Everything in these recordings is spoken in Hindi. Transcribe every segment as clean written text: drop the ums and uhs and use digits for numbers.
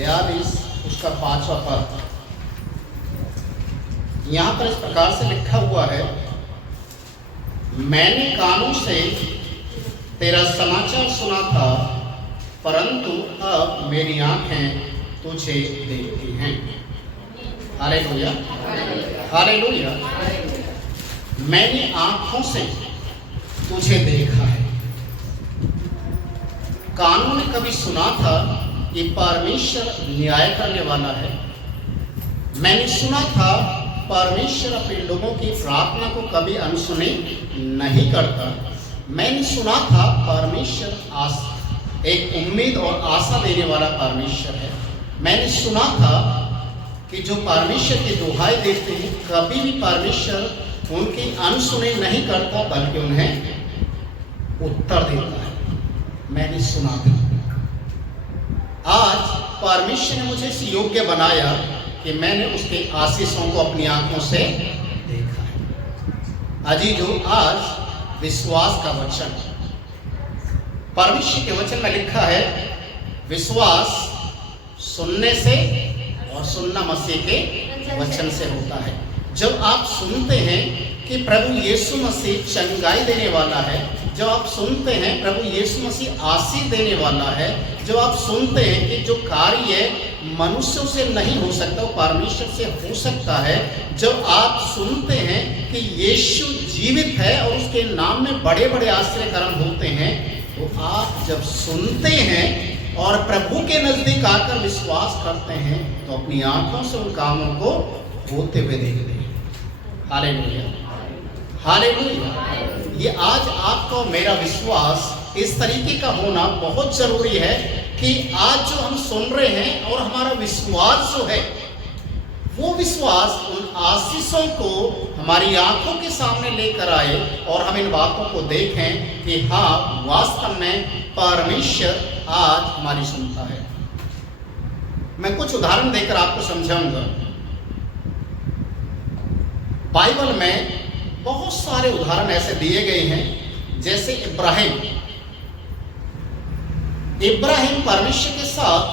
42 उसका 5वां पद। यहाँ पर इस प्रकार से लिखा हुआ है, मैंने कानों से तेरा समाचार सुना था, परंतु अब मेरी आंखें तुझे देखती हैं। Hallelujah, hallelujah. मैंने आंखों से तुझे देखा है। कानों ने कभी सुना था कि परमेश्वर न्याय करने वाला है। मैंने सुना था परमेश्वर अपने लोगों की प्रार्थना को कभी अनसुनी नहीं करता। मैंने सुना था परमेश्वर एक उम्मीद और आशा देने वाला परमेश्वर है। मैंने सुना था कि जो परमेश्वर की दुहाई देते हैं कभी भी परमेश्वर उनकी अनसुनी नहीं करता, बल्कि उन्हें उत्तर देता है। मैंने सुना था। आज परमेश्वर ने मुझे इस योग्य बनाया कि मैंने उसके आशीषों को अपनी आंखों से देखा है। अजीजों, आज विश्वास का वचन, परमेश्वर के वचन में लिखा है, विश्वास सुनने से और सुनना मसीह के वचन से होता है। जब आप सुनते हैं कि प्रभु यीशु मसीह चंगाई देने वाला है, जब आप सुनते हैं प्रभु यीशु मसीह आशीष देने वाला है, जब आप सुनते हैं कि जो कार्य मनुष्यों से नहीं हो सकता वो परमेश्वर से हो सकता है, जब आप सुनते हैं कि यीशु जीवित है और उसके नाम में बड़े बड़े आश्चर्य कर्म होते हैं, तो आप जब सुनते हैं और प्रभु के नजदीक आकर विश्वास करते हैं तो अपनी आंखों से उन कामों को होते हुए देखते हैं। Hallelujah, hallelujah. ये आज आपको मेरा विश्वास इस तरीके का होना बहुत जरूरी है कि आज जो हम सुन रहे हैं और हमारा विश्वास जो है वो विश्वास उन आशीषों को हमारी आंखों के सामने लेकर आए और हम इन बातों को देखें कि हाँ, वास्तव में परमेश्वर आज हमारी सुनता है। मैं कुछ उदाहरण देकर आपको समझाऊंगा। बाइबल में बहुत सारे उदाहरण ऐसे दिए गए हैं, जैसे इब्राहिम परमेश्वर के साथ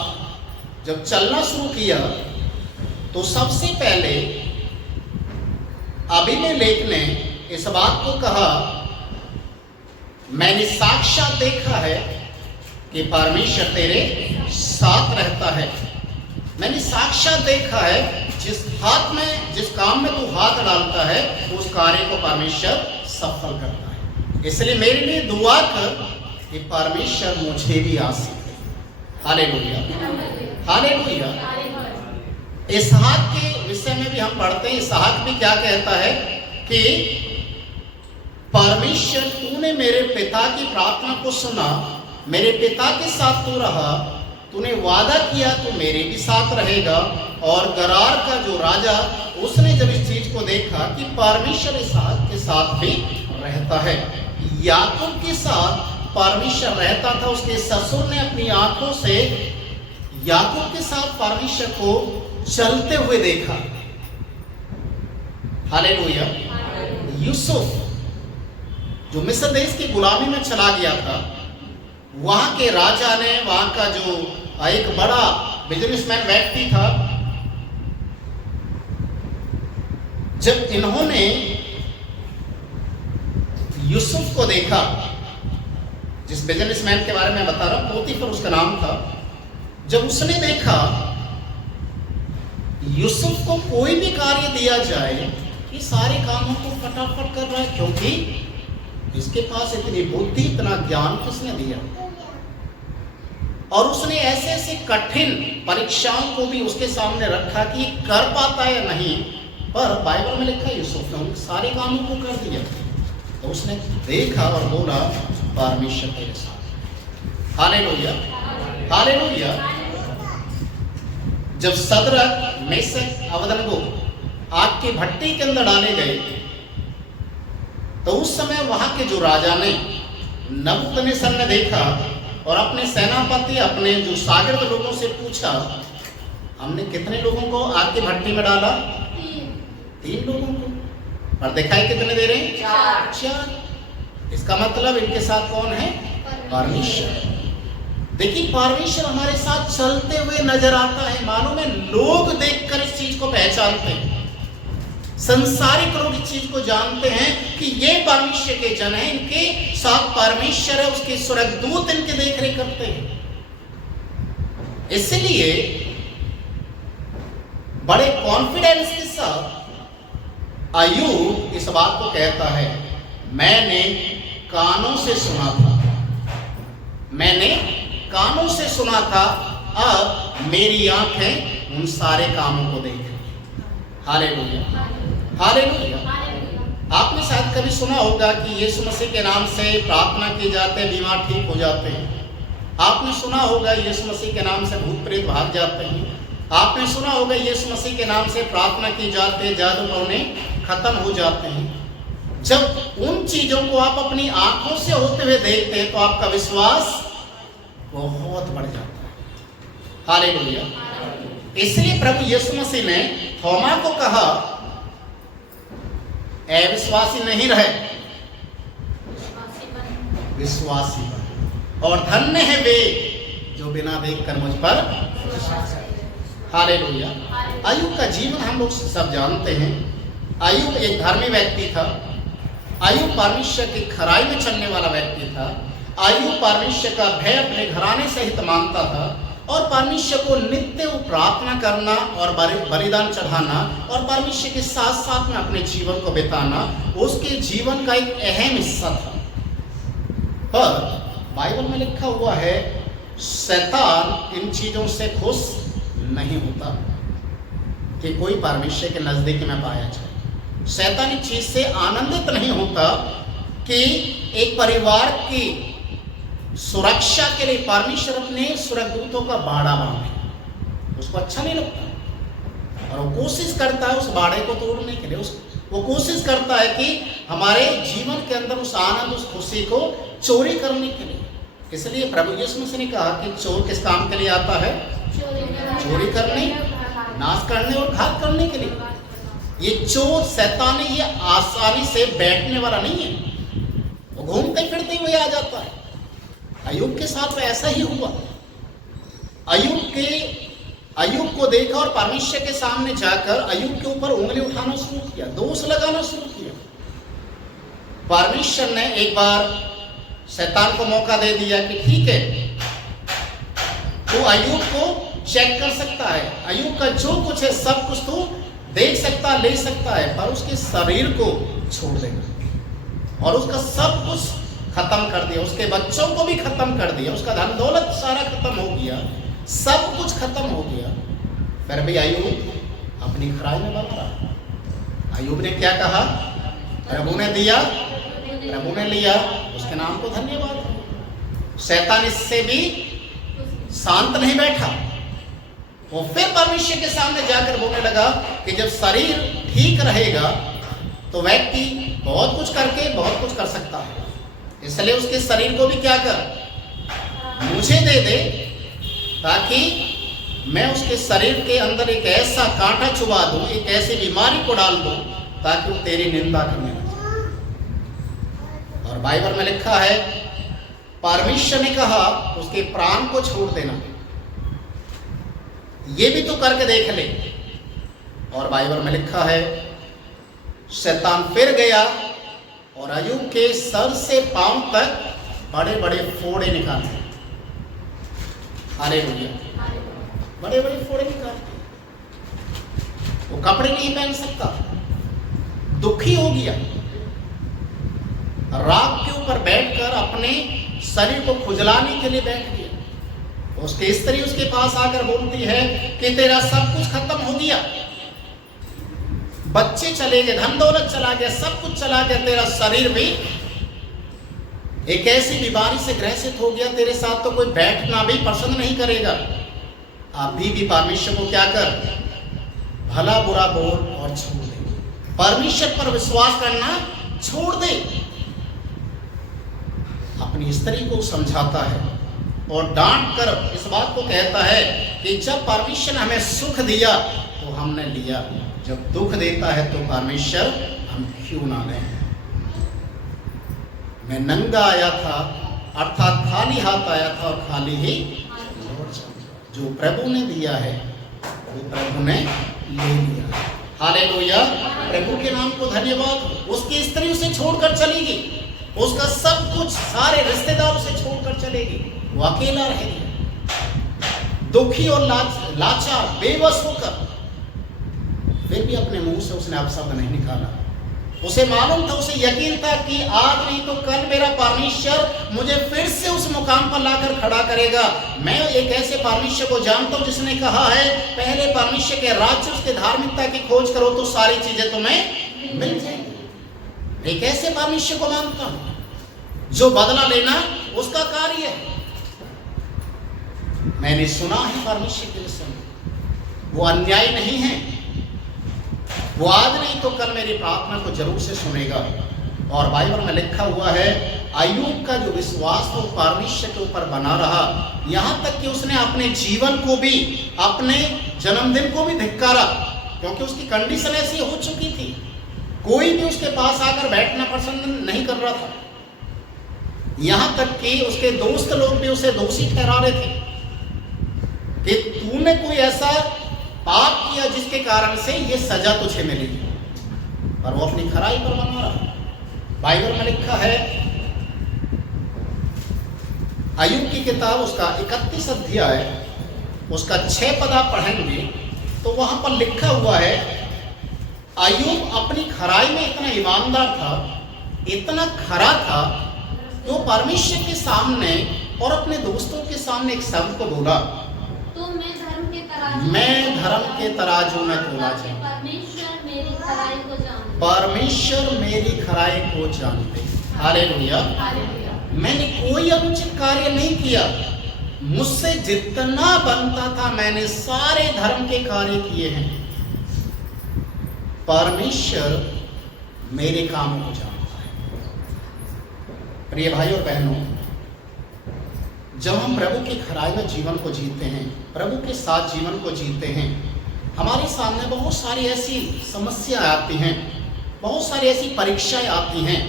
जब चलना शुरू किया तो सबसे पहले अबीमेलेक ने इस बात को कहा, मैंने साक्षात देखा है कि परमेश्वर तेरे साथ रहता है। मैंने साक्षात देखा है जिस काम में तू हाथ डालता है उस कार्य को परमेश्वर सफल करता है। इसलिए मेरे लिए दुआ कर कि परमेश्वर मुझे भी आशीष दे। Hallelujah, hallelujah. इसहाक के विषय में भी हम पढ़ते हैं। इसहाक भी क्या कहता है कि परमेश्वर तूने मेरे पिता की प्रार्थना को सुना, मेरे पिता के साथ तू रहा, तूने वादा किया तो मेरे भी साथ रहेगा। और गरार का जो राजा, उसने जब इस चीज को देखा कि परमेश्वर इसहाक के साथ भी रहता है, याकूब के साथ परमेश्वर रहता था, उसके ससुर ने अपनी आंखों से याकूब के साथ परमेश्वर को चलते हुए देखा। हालेलुया। यूसुफ जो मिस्र देश की गुलामी में चला गया था, वहां के राजा ने, वहां का जो एक बड़ा बिजनेसमैन व्यक्ति था, जब इन्होंने यूसुफ को देखा, जिस बिजनेसमैन के बारे में बता रहा हूं, पोतीफर उसका नाम था, जब उसने देखा यूसुफ को कोई भी कार्य दिया जाए ये सारे कामों को फटाफट कर रहा है, क्योंकि इसके पास इतनी बुद्धि, इतना ज्ञान किसने दिया। और उसने ऐसे ऐसे कठिन परीक्षाओं को भी उसके सामने रखा कि कर पाता है या नहीं, पर बाइबल में लिखा है यूसुफ ने उन सारे कामों को कर दिया। तो उसने देखा और बोला, परमेश्वर तेरे साथ। Hallelujah, hallelujah. जब सदरक, मेशक, अबेदनगो आग की भट्टी के अंदर डाले गए, तो उस समय वहां के जो राजा ने, नबूकदनेस्सर ने देखा और अपने सेनापति, अपने जो शागिर्द लोगों से पूछा, हमने कितने लोगों को आग की भट्टी में डाला? 3 लोगों को। और दिखाई कितने दे रहे हैं? 4। इसका मतलब इनके साथ कौन है? परमेश्वर। देखिए, परमेश्वर हमारे साथ चलते हुए नजर आता है। मालूम है, लोग देखकर इस चीज को पहचानते हैं। संसारिक लोग इस चीज को जानते हैं कि ये परमेश्वर के जन हैं, इनके साथ परमेश्वर है, उसके स्वर्गदूत इनके देख रेख करते हैं। इसलिए बड़े कॉन्फिडेंस के साथ अय्यूब इस बात को कहता है, मैंने कानों से सुना था, मैंने कानों से सुना था, अब मेरी आंखें उन सारे कामों को देख रही। Hallelujah, hallelujah. आपने शायद कभी सुना होगा कि यीशु मसीह के नाम से प्रार्थना की जाते हैं, बीमार ठीक हो जाते हैं। आपने सुना होगा यीशु मसीह के नाम से भूत प्रेत भाग जाते हैं। आपने सुना होगा यीशु मसीह के नाम से प्रार्थना की जाते, जादू टोने खत्म हो जाते हैं। जब उन चीजों को आप अपनी आंखों से होते हुए देखते हैं तो आपका विश्वास बहुत बढ़ जाता है। हालेलुया। इसलिए प्रभु यीशु मसीह ने थोमा को कहा, अविश्वासी नहीं रहे, विश्वासी बन, और धन्य है वे जो बिना देखकर मुझ पर। हालेलुया। अय्यूब का जीवन हम लोग सब जानते हैं। अय्यूब एक धर्मी व्यक्ति था। अय्यूब परमेश्वर की खराई में चलने वाला व्यक्ति था। अय्यूब परमेश्वर का भय अपने घराने सहित मानता था और परमेश्वर को नित्य प्रार्थना करना और बलिदान चढ़ाना और परमेश्वर के साथ साथ में अपने जीवन को बिताना उसके जीवन का एक अहम हिस्सा था। पर बाइबल में लिखा हुआ है, शैतान इन चीजों से खुश नहीं होता कि कोई परमेश्वर के नजदीक में पाया जाए। शैतान इस चीज से आनंदित नहीं होता कि एक परिवार की सुरक्षा के लिए परमेश्वर अपने स्वर्गदूतों का बाड़ा बांधे। उसको अच्छा नहीं लगता और वो कोशिश करता है उस बाड़े को तोड़ने के लिए। वो कोशिश करता है कि हमारे जीवन के अंदर उस आनंद, उस खुशी को चोरी करने के लिए। इसलिए प्रभु यीशु मसीह ने कहा कि चोर किस काम के लिए आता है? चोरी करने, नाश करने और घात करने के लिए। ये चोर शैतान है, ये आसानी से बैठने वाला नहीं है, वो घूमते फिरते हुए आ जाता है। अय्यूब के साथ ऐसा ही हुआ। अय्यूब को देखा और परमेश्वर के सामने जाकर अय्यूब के ऊपर उंगली उठाना शुरू किया, दोष लगाना शुरू किया। परमेश्वर ने एक बार शैतान को मौका दे दिया कि ठीक है, तो अय्यूब को चेक कर सकता है, अय्यूब का जो कुछ है सब कुछ तो देख सकता, ले सकता है, पर उसके शरीर को छोड़ देगा और उसका सब कुछ खत्म कर दिया, उसके बच्चों को भी खत्म कर दिया, उसका धन दौलत सारा खत्म हो गया, सब कुछ खत्म हो गया। फिर भी अय्यूब अपनी खराई में बना रहा। अय्यूब ने क्या कहा? प्रभु ने दिया, प्रभु ने लिया, उसके नाम को धन्यवाद। शैतान इससे भी शांत नहीं बैठा, वो फिर परमेश्वर के सामने जाकर बोलने लगा कि जब शरीर ठीक रहेगा तो व्यक्ति बहुत कुछ करके बहुत कुछ कर सकता है, इसलिए उसके शरीर को भी क्या कर, मुझे दे दे, ताकि मैं उसके शरीर के अंदर एक ऐसा कांटा चुबा दूं, एक ऐसी बीमारी को डाल दूं ताकि वो तेरी निंदा करने लगे। और बाइबल में लिखा है, परमेश्वर ने कहा उसके प्राण को छोड़ देना, ये भी तो करके देख ले। और बाइबल में लिखा है, शैतान फिर गया और अय्यूब के सर से पांव तक बड़े बड़े फोड़े निकाले। हालेलुया, बड़े बड़े फोड़े निकाले। वो कपड़े नहीं पहन सकता, दुखी हो गया, राख के ऊपर बैठकर अपने शरीर को खुजलाने के लिए बैठ गया। उसकी स्त्री उसके पास आकर बोलती है कि तेरा सब कुछ खत्म हो गया, बच्चे चले गए, धन दौलत चला गया, सब कुछ चला गया, तेरा शरीर भी एक ऐसी बीमारी से ग्रसित हो गया, तेरे साथ तो कोई बैठना भी पसंद नहीं करेगा। अभी भी परमेश्वर को क्या कर, भला बुरा बोल और छोड़ दे, परमेश्वर पर विश्वास करना छोड़ दे। अपनी स्त्री को समझाता है और डांट कर इस बात को कहता है कि जब परमेश्वर ने हमें सुख दिया तो हमने लिया, जब दुख देता है तो परमेश्वर हम क्यों ना लें। मैं नंगा आया था, अर्थात खाली हाथ आया था और खाली ही लौट जाऊंगा। जो प्रभु ने दिया है वो प्रभु ने ले लिया। हालेलुया, प्रभु के नाम को धन्यवाद हो। उसकी स्त्री उसे छोड़कर चली गई, उसका सब कुछ सारे रिश्तेदार उसे छोड़कर चलेगी, वो अकेला रहेगी, दुखी और लाचार बेबस होकर। फिर भी अपने मुंह से उसने अपशब्द नहीं निकाला। उसे मालूम था, उसे यकीन था कि आज नहीं तो कल मेरा परमेश्वर मुझे फिर से उस मुकाम पर लाकर खड़ा करेगा। मैं एक ऐसे परमेश्वर को जानता हूं जिसने कहा है, पहले परमेश्वर के राज्य उसके धार्मिकता की खोज करो तो सारी चीजें तुम्हें मिल जाएंगी। एक ऐसे परमेश्वर को मानता हूं जो बदला लेना उसका कार्य है। मैंने सुना है परमेश्वर के विषय में, वो अन्याय नहीं है। वो आज नहीं तो कल मेरी प्रार्थना को जरूर से सुनेगा। और बाइबल में लिखा हुआ है, अय्यूब का जो विश्वास वो परमेश्वर के ऊपर बना रहा, यहां तक कि उसने अपने जीवन को भी, अपने जन्मदिन को भी धिक्कारा, क्योंकि उसकी कंडीशन ऐसी हो चुकी थी, कोई भी उसके पास आकर बैठना पसंद नहीं कर रहा था। यहां तक कि उसके दोस्त लोग भी उसे दोषी ठहरा रहे थे कि तूने कोई ऐसा पाप किया जिसके कारण से ये सजा तुझे मिलेगी, पर वो अपनी खराई पर बना रहा। बाइबल में लिखा है, अय्यूब की किताब उसका 31 अध्याय उसका 6 पद आप पढ़ेंगे तो वहां पर लिखा हुआ है, अय्यूब अपनी खराई में इतना ईमानदार था, इतना खरा था, तो परमेश्वर के सामने और अपने दोस्तों के सामने एक शब्द को बोला, तो मैं धर्म के तराजू में तोला जाऊं। परमेश्वर मेरी खराई को जानते। हालेलुया। मैंने कोई अनुचित कार्य नहीं किया, मुझसे जितना बनता था मैंने सारे धर्म के कार्य किए हैं। परमेश्वर मेरे कामों को जानता है। प्रिय भाइयों बहनों, जब हम प्रभु की खराई में जीवन को जीते हैं, प्रभु के साथ जीवन को जीते हैं, हमारे सामने बहुत सारी ऐसी समस्याएं आती हैं, बहुत सारी ऐसी परीक्षाएं आती हैं।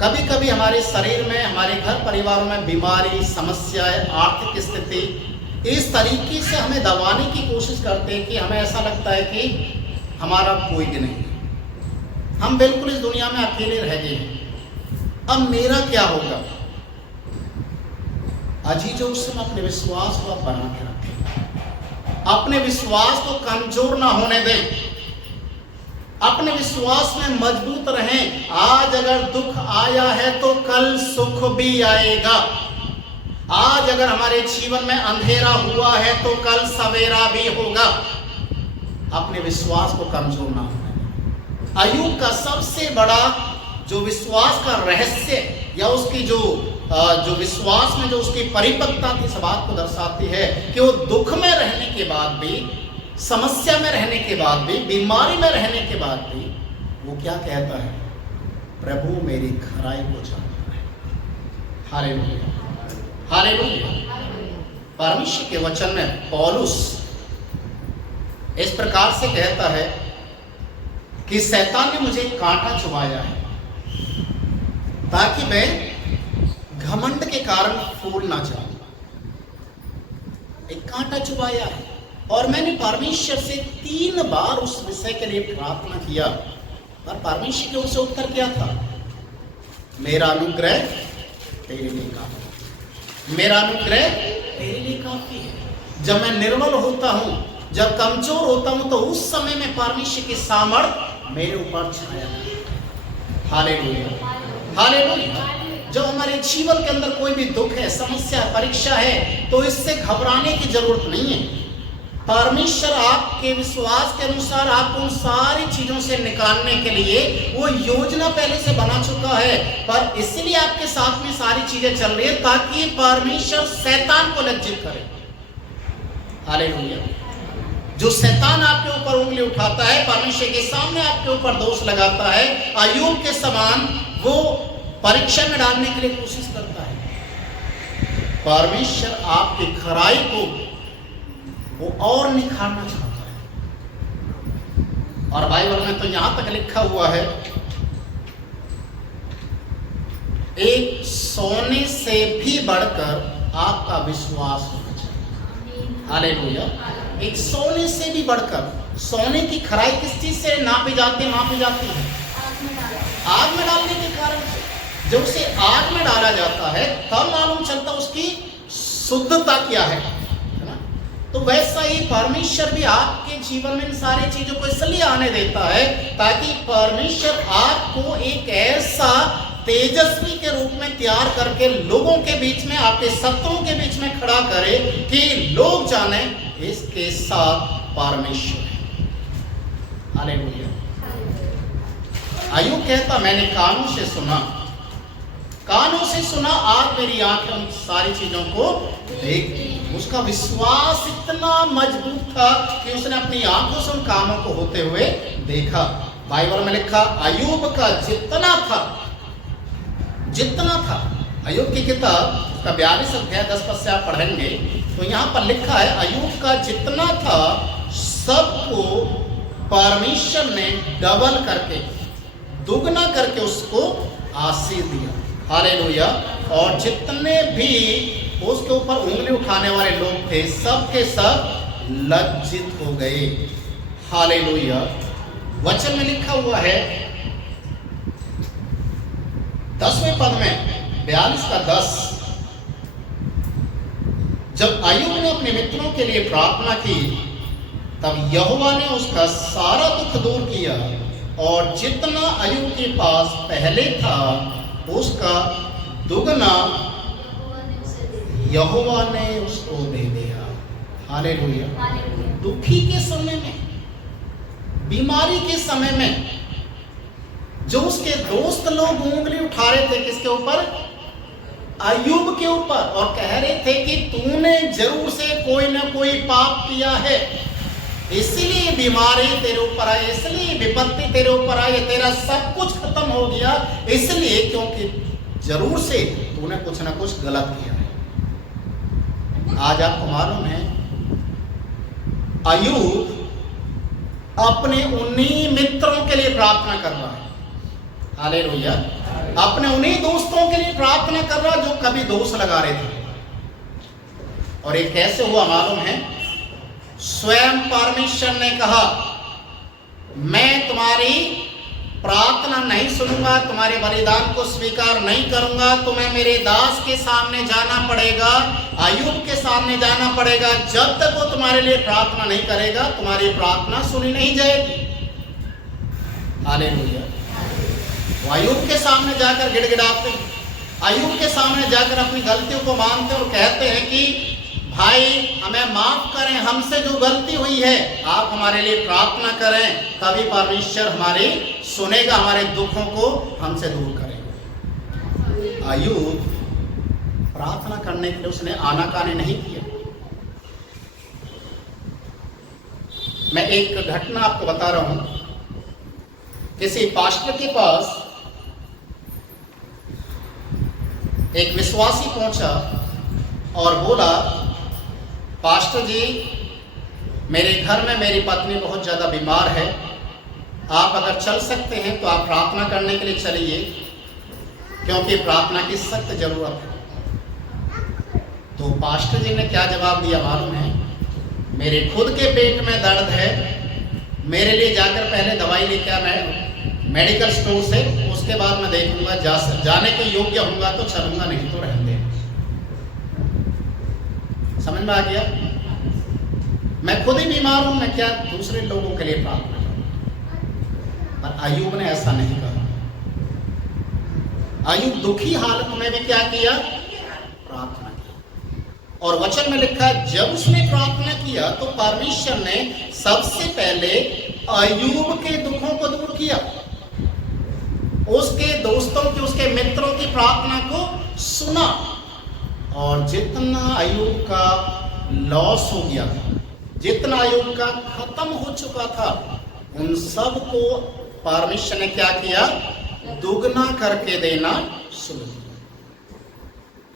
कभी कभी हमारे शरीर में, हमारे घर परिवारों में बीमारी, समस्याएं, आर्थिक स्थिति इस तरीके से हमें दबाने की कोशिश करते हैं कि हमें ऐसा लगता है कि हमारा कोई भी नहीं, हम बिल्कुल इस दुनिया में अकेले रह गए हैं, अब मेरा क्या होगा। अजीजों, उस समय अपने विश्वास को आप बना के रखें, अपने विश्वास को कमजोर ना होने दें, अपने विश्वास में मजबूत रहें। आज अगर दुख आया है तो कल सुख भी आएगा। आज अगर हमारे जीवन में अंधेरा हुआ है तो कल सवेरा भी होगा। अपने विश्वास को कमजोर ना होने दें। अय्यूब का सबसे बड़ा जो विश्वास का रहस्य या उसकी जो विश्वास में जो उसकी परिपक्वता थी, इस बात को दर्शाती है कि वो दुख में रहने के बाद भी, समस्या में रहने के बाद भी, बीमारी में रहने के बाद भी वो क्या कहता है, प्रभु मेरी खराई को जानता है। Hallelujah, hallelujah. परमेश्वर के वचन में पौलुस इस प्रकार से कहता है कि शैतान ने मुझे कांटा चुभाया है ताकि मैं घमंड के कारण फूल ना जाऊं। एक कांटा चुभाया है और मैंने परमेश्वर से 3 बार उस विषय के लिए प्रार्थना किया, पर परमेश्वर की ओर से उत्तर क्या था, मेरा अनुग्रह तेरे लिए काफी है, मेरा अनुग्रह तेरे लिए काफी है। जब मैं निर्बल होता हूं, जब कमजोर होता हूं, तो उस समय में परमेश्वर की सामर्थ मेरे ऊपर छाया है। Hallelujah, hallelujah. जब हमारे जीवन के अंदर कोई भी दुख है, समस्या, परीक्षा है, तो इससे घबराने की जरूरत नहीं है। परमेश्वर आपके विश्वास के अनुसार आपको उन सारी चीजों से निकालने के लिए वो योजना पहले से बना चुका है, पर इसलिए आपके साथ में सारी चीजें चल रही है ताकि परमेश्वर शैतान को लज्जित करे। हालेलुया। जो शैतान आपके ऊपर उंगली उठाता है, परमेश्वर के सामने आपके ऊपर दोष लगाता है, अय्यूब के समान वो परीक्षा में डालने के लिए कोशिश करता है। परमेश्वर आपकी खराई को वो और निखारना चाहता है। और बाइबल में तो यहां तक लिखा हुआ है, एक सोने से भी बढ़कर आपका विश्वास होना चाहिए। हालेलुया। एक सोने से भी बढ़कर, सोने की खराई किस चीज से मापी जाती है? आग में डालने के कारण से। जब उसे आग में डाला जाता है तब मालूम चलता उसकी शुद्धता क्या है ना? तो वैसा ही परमेश्वर भी आपके जीवन में इन सारी चीजों को इसलिए आने देता है ताकि परमेश्वर आपको एक ऐसा तेजस्वी के रूप में तैयार करके लोगों के बीच में, आपके शत्रुओं के बीच में खड़ा करे कि लोग जाने इसके साथ परमेश्वर है। हालेलुया। अय्यूब कहता मैंने कानों से सुना, आज मेरी आंखें उन सारी चीजों को देखती। उसका विश्वास इतना मजबूत था कि उसने अपनी आंखों से उन कामों को होते हुए देखा। बाइबल में लिखा अय्यूब का जितना था। अय्यूब की किताब का 42 अध्याय 10 पद से आप पढ़ेंगे तो यहाँ पर लिखा है अय्यूब का जितना था सबको परमेश्वर ने डबल करके, दुगना करके उसको आशीष दिया। हालेलुया। और जितने भी उसके ऊपर उंगली उठाने वाले लोग थे सब के सब लज्जित हो गए। हालेलुया। वचन में लिखा हुआ है 10वें पद में 42 का 10, जब अय्यूब ने अपने मित्रों के लिए प्रार्थना की तब यहोवा ने उसका सारा दुख दूर किया और जितना अय्यूब के पास पहले था उसका दुगना यहोवा ने उसको दे दिया। हालेलुया। दुखी के समय में, बीमारी के समय में जो उसके दोस्त लोग उंगली उठा रहे थे किसके ऊपर? अय्यूब के ऊपर, और कह रहे थे कि तूने जरूर से कोई ना कोई पाप किया है, इसलिए बीमारी तेरे ऊपर आई, इसलिए विपत्ति तेरे ऊपर आई, तेरा सब कुछ खत्म हो गया, इसलिए क्योंकि जरूर से तूने कुछ ना कुछ गलत किया है। आज आपको मालूम है अय्यूब अपने उन्हीं मित्रों के लिए प्रार्थना कर रहा है। हालेलुया। अपने उन्हीं दोस्तों के लिए प्रार्थना कर रहा जो कभी दोष लगा रहे थे। और ये कैसे हुआ मालूम है? स्वयं परमेश्वर ने कहा मैं तुम्हारी प्रार्थना नहीं सुनूंगा, तुम्हारे बलिदान को स्वीकार नहीं करूंगा, तुम्हें मेरे दास के सामने जाना पड़ेगा, अय्यूब के सामने जाना पड़ेगा। जब तक वो तुम्हारे लिए प्रार्थना नहीं करेगा तुम्हारी प्रार्थना सुनी नहीं जाएगी। हालेलुया। अय्यूब के सामने जाकर गिड़गिड़ाते, अय्यूब के सामने जाकर अपनी गलतियों को मानते और कहते हैं कि भाई हमें माफ करें, हमसे जो गलती हुई है आप हमारे लिए प्रार्थना करें, तभी परमेश्वर हमारी सुनेगा, हमारे दुखों को हमसे दूर करेगा। अय्यूब प्रार्थना करने के लिए उसने आनाकानी नहीं किया। मैं एक घटना आपको बता रहा हूं। किसी पास्टर के पास एक विश्वासी पहुंचा और बोला पास्टर जी मेरे घर में मेरी पत्नी बहुत ज़्यादा बीमार है, आप अगर चल सकते हैं तो आप प्रार्थना करने के लिए चलिए, क्योंकि प्रार्थना की सख्त जरूरत है। तो पास्टर जी ने क्या जवाब दिया मालूम है? मेरे खुद के पेट में दर्द है, मेरे लिए जाकर पहले दवाई लेके आ मैं मेडिकल स्टोर से, उसके बाद मैं देखूंगा, जाने के योग्य होऊंगा तो चलूंगा, नहीं तो रहने दे। समझ में आ गया? मैं खुद ही बीमार हूं, मैं क्या दूसरे लोगों के लिए प्रार्थना करूं? पर अय्यूब ने ऐसा नहीं कहा। अय्यूब दुखी हालत में भी क्या किया? प्रार्थना की। और वचन में लिखा है जब उसने प्रार्थना किया तो परमेश्वर ने सबसे पहले अय्यूब के दुखों को दूर किया, उसके दोस्तों की, उसके मित्रों की प्रार्थना को सुना, और जितना अय्यूब का लॉस हो गया था, जितना अय्यूब का खत्म हो चुका था, उन सब को परमेश्वर ने क्या किया? दुगना करके देना शुरू किया।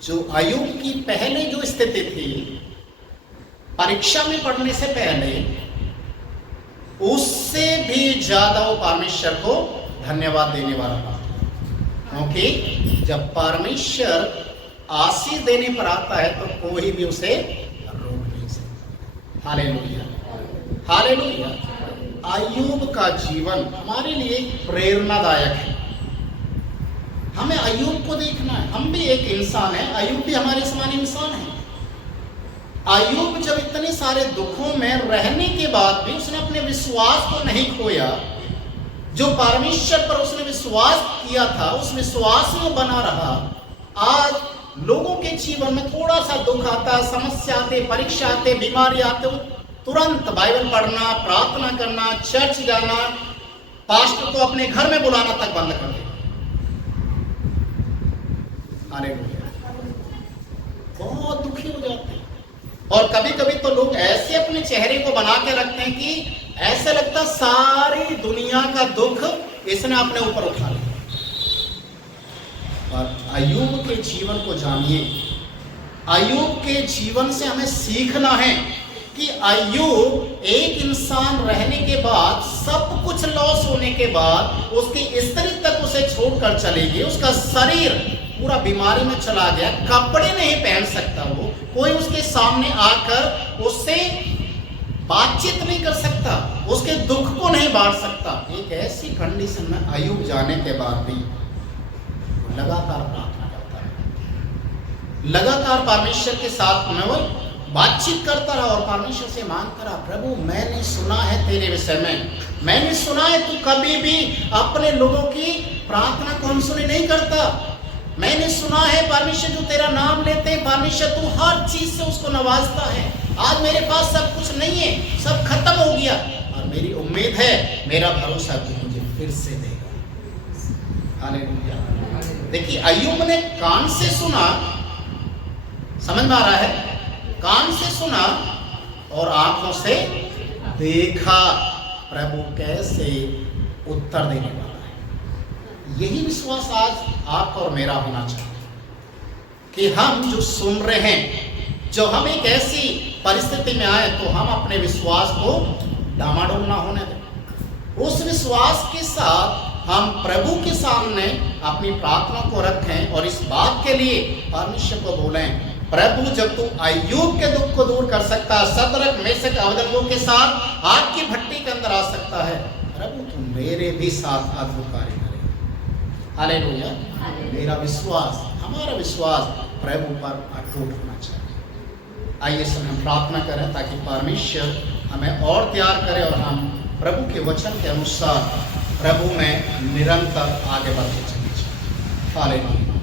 जो अय्यूब की पहले जो स्थिति थी परीक्षा में पढ़ने से पहले, उससे भी ज्यादा वो परमेश्वर को धन्यवाद देने वाला था। क्योंकि जब परमेश्वर आशीष देने पर आता है तो कोई भी उसे रोक नहीं सकता। Hallelujah, hallelujah. अय्यूब का जीवन हमारे लिए प्रेरणादायक है। हमें अय्यूब को देखना है। हम भी एक इंसान है, अय्यूब भी हमारे समान इंसान है। अय्यूब जब इतने सारे दुखों में रहने के बाद भी उसने अपने विश्वास को नहीं खोया। जो परमेश्वर पर उसने विश्वास किया था उस विश्वास में बना रहा। आज लोगों के जीवन में थोड़ा सा दुख आता, समस्या आते, परीक्षा आते, बीमारी आते, तुरंत बाइबल पढ़ना, प्रार्थना करना, चर्च जाना, पास्टर को अपने घर में बुलाना तक बंद कर देना। हालेलुया। बहुत दुखी हो जाते हैं। और कभी कभी तो लोग ऐसे अपने चेहरे को बना के रखते हैं कि ऐसा लगता सारी दुनिया का दुख इसने अपने ऊपर उठा लिया। और अय्यूब के जीवन को जानिए। अय्यूब के जीवन से हमें सीखना है कि अय्यूब एक इंसान रहने के बाद, सब कुछ लॉस होने के बाद, उसकी स्त्री तक उसे छोड़कर चली गई, उसका शरीर पूरा बीमारी में चला गया, कपड़े नहीं पहन सकता वो, कोई उसके सामने आकर उससे बातचीत नहीं कर सकता, उसके दुख को नहीं बांट सकता। एक ऐसी कंडीशन में अय्यूब जाने के बाद भी लगातार प्रार्थना करता है, लगातार परमेश्वर के साथ में वो बातचीत करता रहा और परमेश्वर से मांगता रहा, प्रभु मैंने सुना है तेरे विषय में, मैंने सुना है तू कभी भी अपने लोगों की प्रार्थना को अनसुनी नहीं करता। मैंने सुना है परमेश्वर जो तेरा नाम लेते हैं, परमेश्वर तू हर चीज से उसको नवाजता है। आज मेरे पास सब कुछ नहीं है, सब खत्म हो गया, और मेरी उम्मीद है, मेरा भरोसा तू मुझे फिर से देगा। हालेलुया। देखिए अय्यूब ने कान से सुना, समझ में आ रहा है, कान से सुना और आंखों से देखा प्रभु कैसे उत्तर देने वाला है। यही विश्वास आज आपका और मेरा होना चाहिए कि हम जो सुन रहे हैं, जो हम एक ऐसी परिस्थिति में आए तो हम अपने विश्वास को डामाडोल ना होने दें। उस विश्वास के साथ हम प्रभु के सामने अपनी प्रार्थना को रखें और इस बात के लिए परमेश्वर को बोलें, प्रभु जब तू अय्यूब के दुख को दूर कर सकता, सदरक मेशक अबेदनगो के साथ आग की भट्टी के अंदर आ सकता है, प्रभु तू मेरे भी साथ अद्भुत कार्य करेगा। हालेलुया। मेरा विश्वास, हमारा विश्वास प्रभु पर अटूट होना चाहिए। आइए सब हम प्रार्थना करें ताकि परमेश्वर हमें और तैयार करे और हम प्रभु के वचन के अनुसार प्रभु में निरंतर आगे बढ़ते चले। हालेलुया।